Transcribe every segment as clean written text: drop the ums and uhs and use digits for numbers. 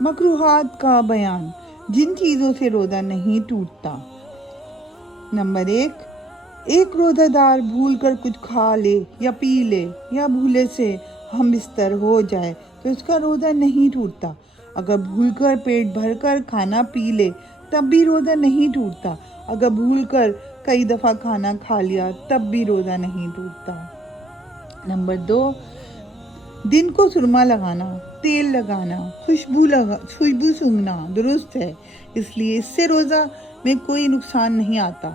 مکروہات کا بیان، جن چیزوں سے روزہ نہیں ٹوٹتا۔ نمبر 1، ایک روزہ دار بھول کر کچھ کھا لے یا پی لے یا بھولے سے ہم بستر ہو جائے تو اس کا روزہ نہیں ٹوٹتا۔ اگر بھول کر پیٹ بھر کر کھانا پی لے تب بھی روزہ نہیں ٹوٹتا۔ اگر بھول کر کئی دفعہ کھانا کھا لیا تب بھی روزہ نہیں ٹوٹتا۔ نمبر 2، دن کو سرما لگانا، تیل لگانا، خوشبو سونگھنا درست ہے، اس لیے اس سے روزہ میں کوئی نقصان نہیں آتا،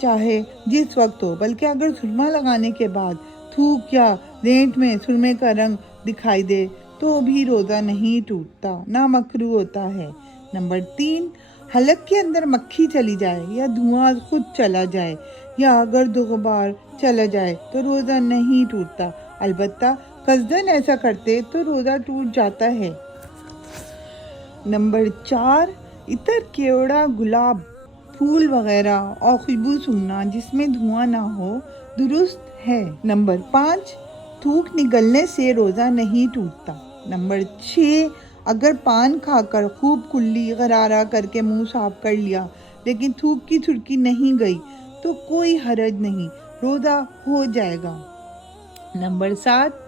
چاہے جس وقت ہو، بلکہ اگر سرما لگانے کے بعد تھوک یا رینٹ میں سرمے کا رنگ دکھائی دے تو بھی روزہ نہیں ٹوٹتا، نہ مکروہ ہوتا ہے۔ نمبر 3، حلق کے اندر مکھی چلی جائے یا دھواں خود چلا جائے یا گرد و غبار چلا جائے تو روزہ نہیں ٹوٹتا، البتہ قصداً ایسا کرتے تو روزہ ٹوٹ جاتا ہے۔ نمبر 4، عطر، کیوڑا، گلاب، پھول وغیرہ اور خوشبو سونگھنا جس میں دھواں نہ ہو درست ہے۔ نمبر 5، تھوک نگلنے سے روزہ نہیں ٹوٹتا۔ نمبر 6، اگر پان کھا کر خوب کلی غرارہ کر کے منہ صاف کر لیا لیکن تھوک کی چھڑکی نہیں گئی تو کوئی حرج نہیں، روزہ ہو جائے گا۔ نمبر 7،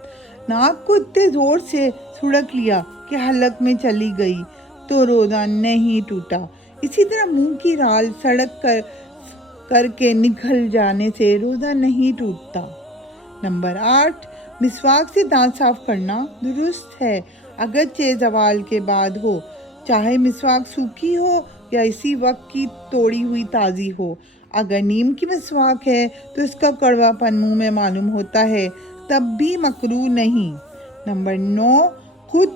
ناک کو اتنے زور سے سڑک لیا کہ حلق میں چلی گئی تو روزہ نہیں ٹوٹا۔ اسی طرح منہ کی رال سڑک کر کے نکل جانے سے روزہ نہیں ٹوٹتا۔ نمبر 8، مسواک سے دانت صاف کرنا درست ہے، اگرچہ زوال کے بعد ہو، چاہے مسواک سوکھی ہو یا اسی وقت کی توڑی ہوئی تازی ہو۔ اگر نیم کی مسواک ہے تو اس کا کڑوا پن منہ میں معلوم ہوتا ہے تب بھی مکروہ نہیں۔ نمبر 9، خود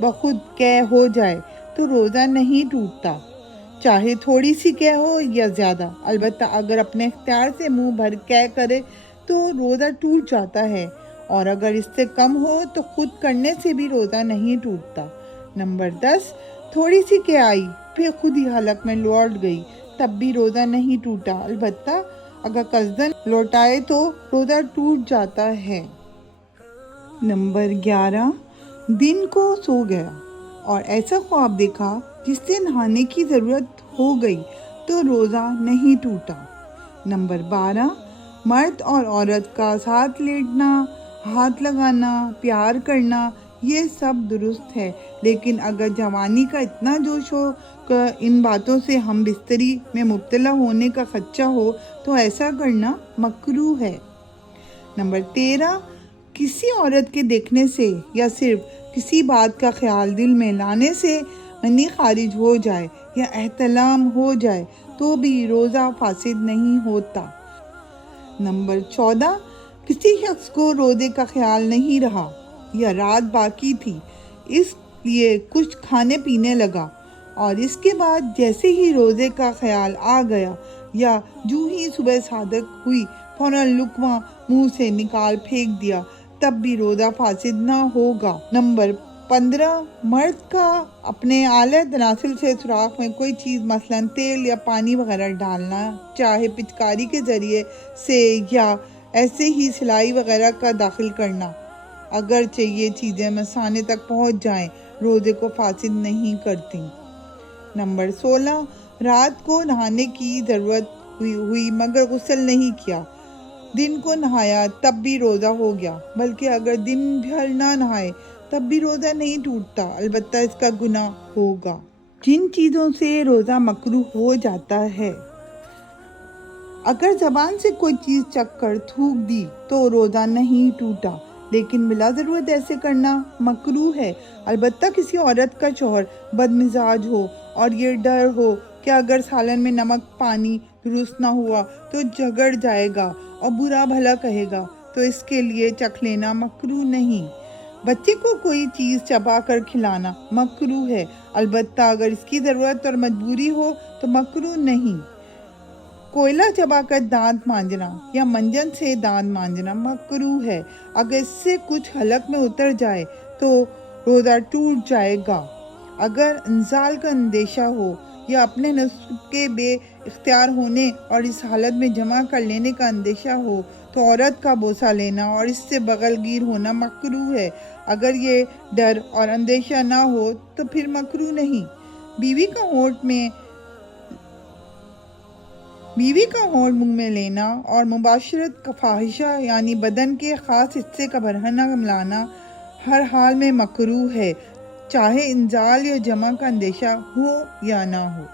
بخود قے ہو جائے تو روزہ نہیں ٹوٹتا، چاہے تھوڑی سی قے ہو یا زیادہ، البتہ اگر اپنے اختیار سے منہ بھر قے کرے تو روزہ ٹوٹ جاتا ہے، اور اگر اس سے کم ہو تو خود کرنے سے بھی روزہ نہیں ٹوٹتا۔ نمبر 10، تھوڑی سی قے آئی پھر خود ہی حلق میں لوٹ گئی تب بھی روزہ نہیں ٹوٹا، البتہ اگر قصداً لوٹائے تو روزہ ٹوٹ جاتا ہے۔ نمبر 11، دن کو سو گیا اور ایسا خواب دیکھا جس سے نہانے کی ضرورت ہو گئی تو روزہ نہیں ٹوٹا۔ نمبر 12، مرد اور عورت کا ساتھ لیٹنا، ہاتھ لگانا، پیار کرنا یہ سب درست ہے، لیکن اگر جوانی کا اتنا جوش ہو کہ ان باتوں سے ہم بستری میں مبتلا ہونے کا خدشہ ہو تو ایسا کرنا مکروہ ہے۔ نمبر 13، کسی عورت کے دیکھنے سے یا صرف کسی بات کا خیال دل میں لانے سے منی خارج ہو جائے یا احتلام ہو جائے تو بھی روزہ فاسد نہیں ہوتا۔ نمبر 14، کسی شخص کو روزے کا خیال نہیں رہا یا رات باقی تھی اس لیے کچھ کھانے پینے لگا، اور اس کے بعد جیسے ہی روزے کا خیال آ گیا یا جو ہی صبح صادق ہوئی فوراً لقمہ منہ سے نکال پھینک دیا تب بھی روزہ فاسد نہ ہوگا۔ نمبر 15، مرد کا اپنے اعلیٰ تناسل سے سوراخ میں کوئی چیز مثلاً تیل یا پانی وغیرہ ڈالنا، چاہے پچکاری کے ذریعے سے یا ایسے ہی سلائی وغیرہ کا داخل کرنا، اگرچہ یہ چیزیں مثانے تک پہنچ جائیں روزے کو فاسد نہیں کرتی۔ نمبر 16، رات کو نہانے کی ضرورت ہوئی مگر غسل نہیں کیا، دن کو نہایا تب بھی روزہ ہو گیا، بلکہ اگر دن بھر نہ نہائے تب بھی روزہ نہیں ٹوٹتا، البتہ اس کا گناہ ہوگا۔ جن چیزوں سے روزہ مکروہ ہو جاتا ہے، اگر زبان سے کوئی چیز چکھ کر تھوک دی تو روزہ نہیں ٹوٹا، لیکن بلا ضرورت ایسے کرنا مکروہ ہے، البتہ کسی عورت کا شوہر بد مزاج ہو اور یہ ڈر ہو کہ اگر سالن میں نمک پانی درست نہ ہوا تو جھگڑ جائے گا اور برا بھلا کہے گا تو اس کے لیے چکھ لینا مکروہ نہیں۔ بچے کو کوئی چیز چبا کر کھلانا مکروہ ہے، البتہ اگر اس کی ضرورت اور مجبوری ہو تو مکروہ نہیں۔ کوئلہ چبا کر دانت مانجنا یا منجن سے دانت مانجنا مکروہ ہے، اگر اس سے کچھ حلق میں اتر جائے تو روزہ ٹوٹ جائے گا۔ اگر انزال کا اندیشہ ہو یا اپنے نصف کے بے اختیار ہونے اور اس حالت میں جمع کر لینے کا اندیشہ ہو تو عورت کا بوسہ لینا اور اس سے بغل گیر ہونا مکروہ ہے۔ اگر یہ ڈر اور اندیشہ نہ ہو تو پھر مکروہ نہیں۔ بیوی کا ہونٹ منہ میں لینا اور مباشرت فاحشہ یعنی بدن کے خاص حصے کا برہنہ ملانا ہر حال میں مکروہ ہے، چاہے انزال یا جمع کا اندیشہ ہو یا نہ ہو۔